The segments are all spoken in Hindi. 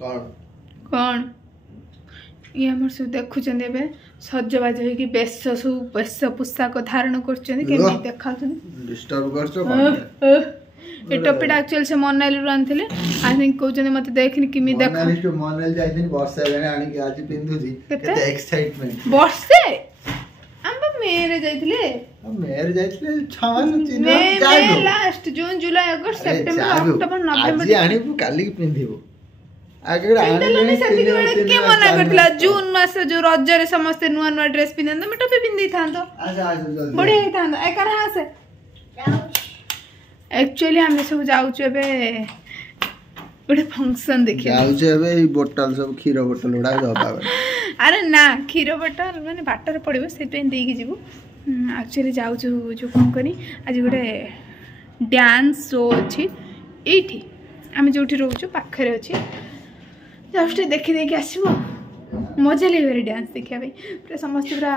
कौन ये हमर सब देखुछन देबे सजबाज होई कि बेस पोशाक धारण करछन केमि देखाउछन डिस्टर्ब करछो ए टॉपिक एक्चुअली से मोनाली रनथिले आई थिंक कहउछन मते देखनि किमि देखा मोनाली जाइथिन वर्षा बेने आनी के आज पिंधुजी केते एक्साइटमेंट वर्षे मेरे जाइथिले छमास चिन्ह जाइबो लास्ट जून जुलाई अगस्त सितंबर अक्टोबर नवंबर आज आनी काली पिंधिबो आगे आनी के मना करथिला जून मास जो रज रे समस्त नुवा नुवा ड्रेस पिनन मैं टोपी पिंदी थांतो अच्छा जल्दी बढ़िया ही थांतो ए करा से एक्चुअली हम सब जाउ छबे बड़े फंक्शन देखि जाउ छबे ई बोतल सब खीर बोतल उडा दबा अरे ना खीर बोतल माने बाटर पड़िबो से पे देई के जीवो एक्चुअली जाउ जो कोन करी आज गोटे डांस शो अछि एठी हम जोठी रहउछु पाखरे अछि जस्ट देखि देखि आसीबो मजा ले डांस देखिया भाई पूरा समस्त पूरा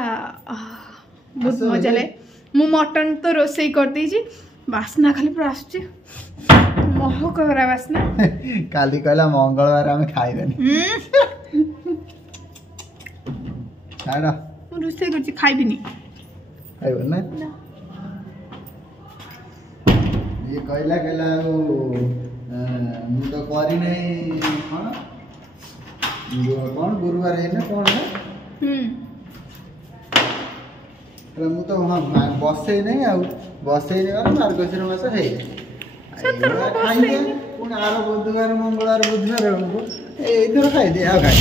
बहुत मजा ले मु मटन तो रोसई कर दीजी वासना खाली पूरा आछी महक भरा वासना काली कहला मंगलवार हम खाइबेनी खाड़ा मु रोसई करछि खाइबिनी खाइबो ना ये कहला कहला मु तो करी नहीं कौन गुरुवार है ना कौन है मु तो हाँ बसे नहीं आ बसे नहीं मार्गशीर मास है आर बुधवार मंगलवार बुधवार इधर खाई दे खाई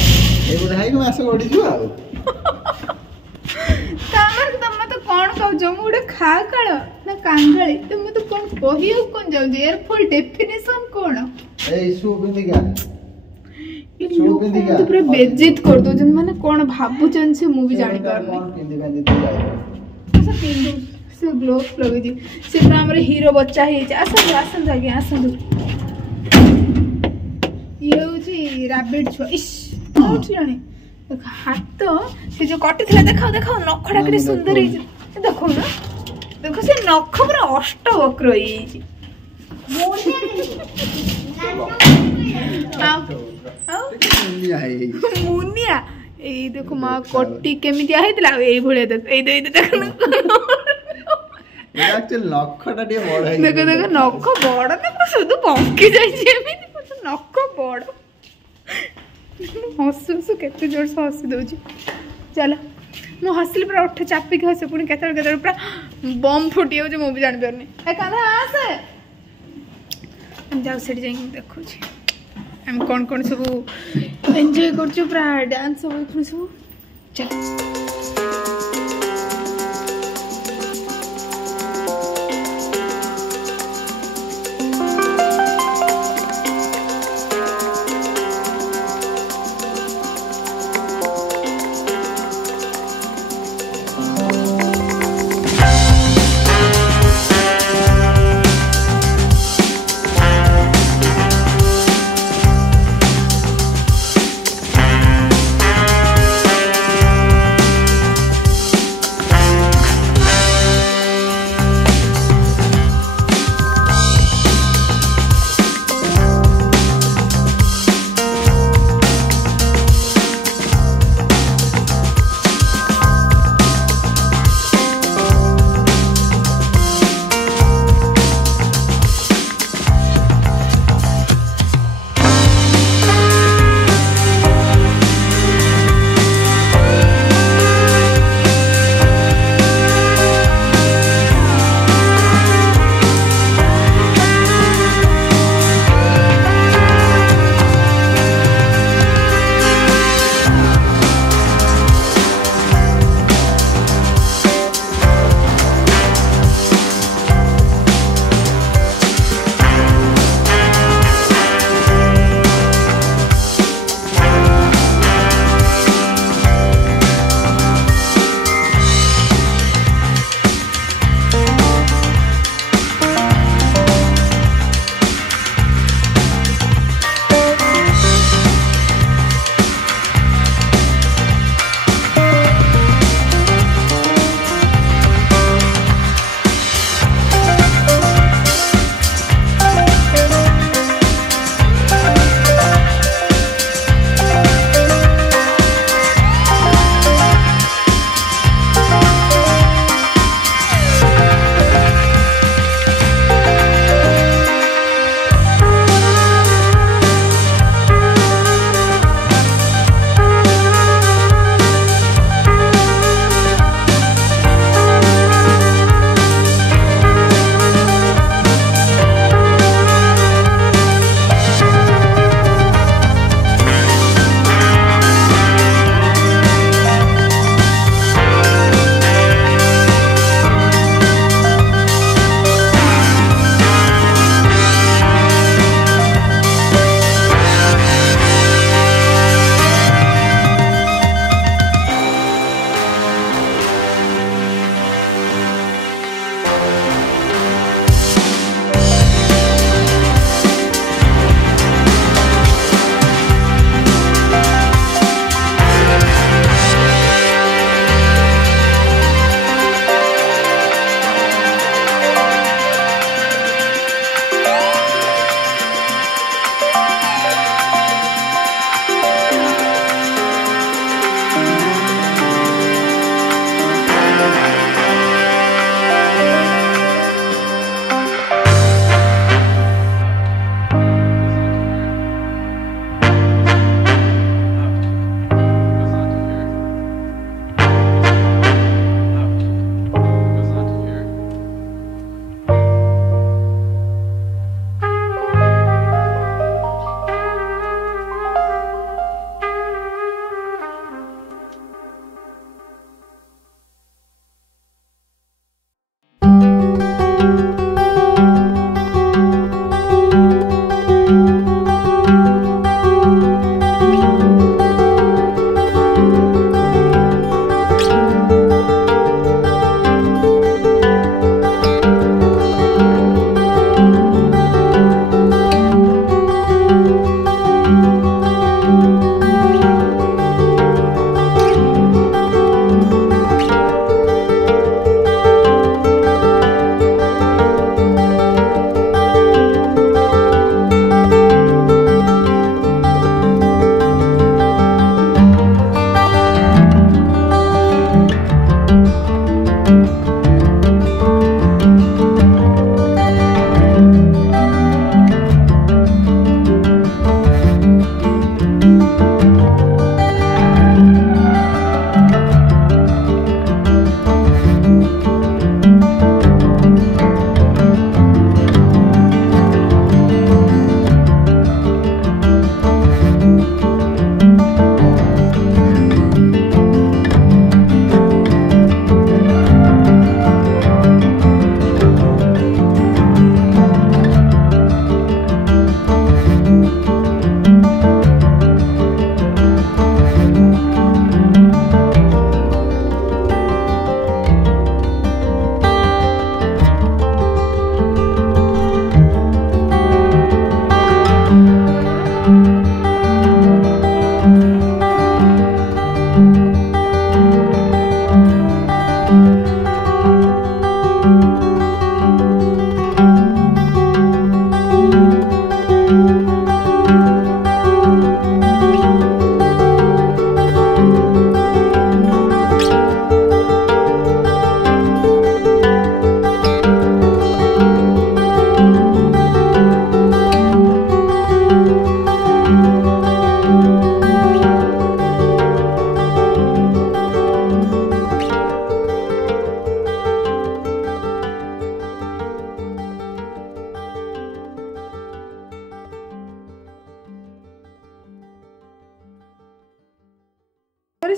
एगुड़ा खाई मास गड़ी जो तम तो कौन कहूँ गोटे खा काल ना कांगाली तुम तो कौन कही कौन जाऊ यार फुल डेफिनेशन कौन ए शू पिंदिका तो पूरा बेइज्जत कर दो जन माने कोन भाबुचन से मु भी जानि पार कोन पिंदी पिंदी तो जाय से पिंदु से ग्लोव्स लगे जी से पूरा हमरे हीरो बच्चा हे आसन जागे आसन ये होची रैबिट छो इश उठ जानी हाथ से जो कटि थला देखाओ नखडा केते सुंदर हे देखो ना देखो से नख पूरा अष्टवक्र हे जी मुनिया ए देखो मां कोटी केमिति आइतला ए भळे देख ए देख एक्चुअली नखटा डे बड़ है देखो नख बड़ ना शुद्ध पंकी जाई जे एमिति नख बड़ हसु केते जोर से हसी दउची चलो मु हसली पूरा उठ चापी के हसे पुनी केते पूरा बम फुटी हो जे मु भी जानि परनी ए काना आसे हम जाऊ सेठ जाई देखो छी हम कौन सब एंजॉय कर पूरा डांस सब चल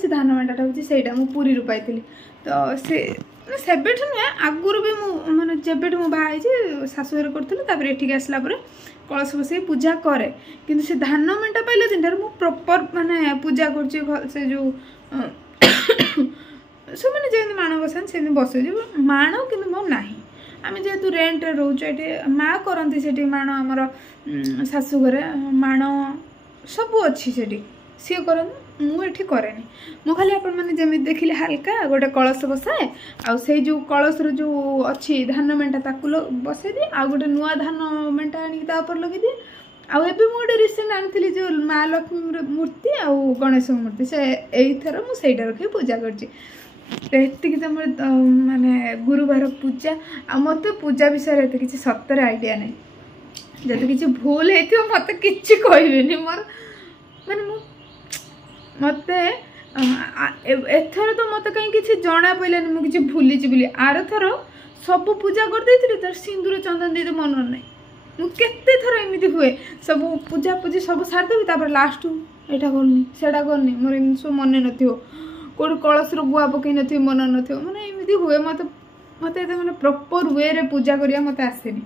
से धान मेंढाटा हूँ सहीटा मुझे पुरी पाई तो से सेबेठू नुहे आगुरी भी माने जेबेठू मु बाहाई शाशुघर करी एठिक आसला कलश बसई पूजा करे किंतु से धान मेंढा पाइले दिन मु प्रॉपर माने पूजा कर से जो सब मैंने जमी माण बसान से बस माण कि मोर ना आम जेहेतु रेन्ट रोचे ये माँ करती से माण आमर शाशुघर माण सब अच्छी से सी कर मुझे कैनि मु खाली आपण मैंने जमी देखिले हाल्का गोटे कलश बसाए आउ जो कलश जो अच्छी धान मेंटा ताकू बसई दिए आ गोटे नुआ धान मेंटा आनिक लगे दिए आउ एबे मु गोटे रिसेंट आनी जो माँ लक्ष्मी मूर्ति आउ गणेश मूर्ति से एथर मुझे रखी पूजा करती तो मोर माने गुरुवार पूजा आ मत पूजा विषय एत किसी सतर आइडिया नहीं जब किसी भूल हो मत कि कहबेनि मोर माने मत एथर तो मत कहीं किसी जना पड़ानी मुझे भूली बोली आर थर सब पूजा कर देती तर सिंदूर चंदन दे मन ना मुझे थर एमती हुए सब पूजा पूजी सब सारदेवी लास्ट यहाँ करनी से करनी मोर एम सब मन न कौट कलश गुआ पकई न मन न मैंने एमती हुए मत मत मैंने प्रॉपर वे रे पूजा करिया मत आसेनी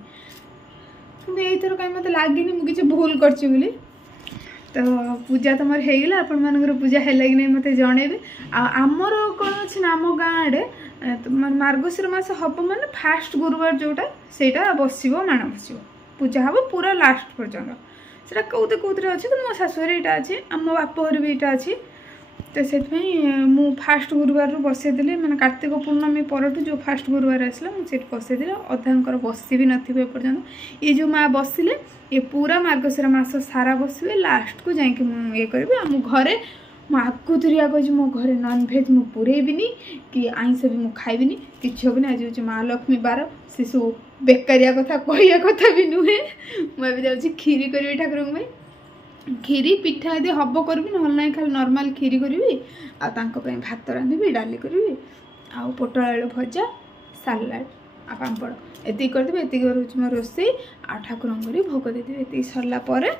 यही कहीं मत लगे मुझे भूल कर तो पूजा तो मोर होगला आपण मानकर पूजा है कि नहीं मत जनइबे आमर कौन अच्छे ना आम गाँव आड़े मार्गशीर मास हम माने फास्ट गुरुवार जोटा से बस माण बस पूजा हम पूरा लास्ट पर्यटन से कौते कौते अच्छे तो मो शाशुर यहाँ अच्छे आम बापर भी यहाँ अच्छे तो से मु फास्ट गुरुवार बसईदेली मैंने कार्तिक पूर्णमी पर जो फास्ट गुरुवार आसला मुझे बसईदेली अधांकर बसी भी नपर्यंत ये जो माँ बसिले ये पूरा मार्गशीर मास सारा बसवे लास्ट को जाकि ये करी आम घरे मुझे कही मो घरे नॉनभेज मु पुरेबिनी कि आइंस भी मुझे खाइबिनी किसी हेनी आज हूँ माँ लक्ष्मी बार से सब बेकारिया कथा कहया कथा भी नुहे मुझे जाऊँगी खीरी करी ठाकुर खीरी पिठा यदि हम करी ना खाली नॉर्मल खीरी करी भात रांधि डाली करी आ पोटल आलू भजा सालाड आ पापड़ एति करदेवी एति रोज मो रोसे आ ठाकुर भोग देदेवी ये सरलापर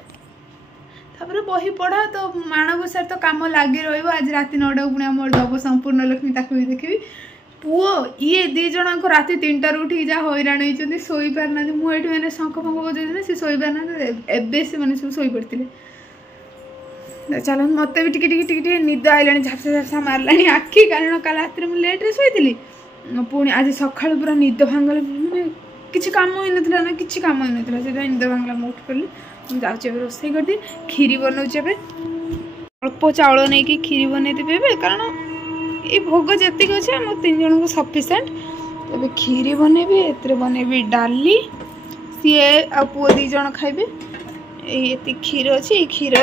बही पढ़ा तो माणबसार तो कम लगे रज राति 9टा पुणी आम दब संपूर्ण लक्ष्मी ताकू भी देखी पुओ ये दी जन राति 3टार उठी जहाँ हईराण होती शोई पारना मुझे मैंने शंख फंख बजाई सी शोई पारना एवं से मैंने सब शोई पड़ते चल मत भी टिके निद आईला झापसा झापसा मारला आखि कारण कल रात मुझे लेट्रे शोली पुणी आज सका पूरा निद भांगला मैंने किसी कम हो ना कि कम हो ना निद भांगला मुझे उठ पड़ी जाऊँचे रोसे करदी खीरी बनाऊे अल्प चाउल नहीं कि खीरी बनईदेवी ए कारण ये भोग जी अच्छे आम 3 जन को सफिसीयंट तब खीरी बनैबी ए बनैबी डाली सी आ पुओ 2 जन खाइबे ये क्षीर अच्छी ये क्षीर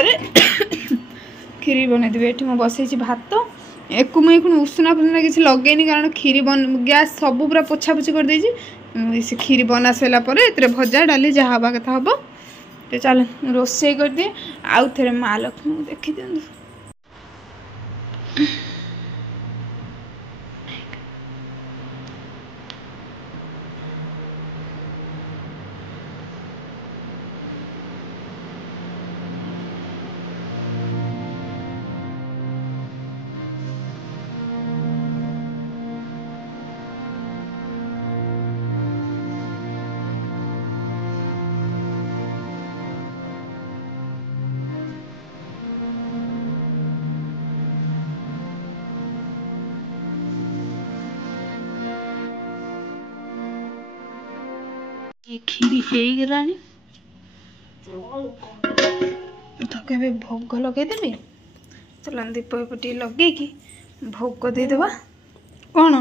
खीरी बनईदेवी ये मुझे बसई भात एक मुझे उषुना फुसुना किसी लगेनी कारण खीरी गैस सब पूरा पोछापोछि कर देछि से खीरी बना सारा पर ए भजा डाली जहाँ हवा कथा हम तो चल रोसे कर दिए आउ थे माँ लक्ष्मी को देखी दिखाँ ये खीरी हो गलानी तो के भोग लगेदेवी चल दीप पटी लगे कि भोग देदेवा कौन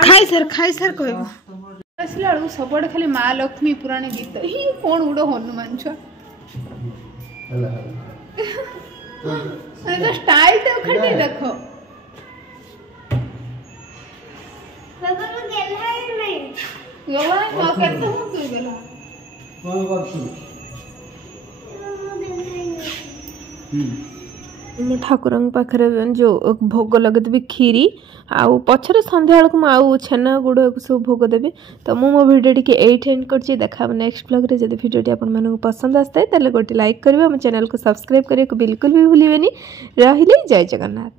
खाई सार कह आसला बेलू सब खाली माँ लक्ष्मी पुराण गीत ही कौन गोटे हनुमान छुआ स्टाइल तो खाली देख मो ठाकुर पाखे जो भोग लगेदेवी खीरी आउ पछरे संध्या बेलू आउ छेना गुड़ सब भोग देवी। तो मो वीडियो टी एट एंड कर देखा नेक्स्ट ब्लॉग रे। जब वीडियो आपको पसंद आए गोटे लाइक करेंगे, मो चैनल को सब्सक्राइब करने को बिल्कुल भी भूलिए। रही जय जगन्नाथ।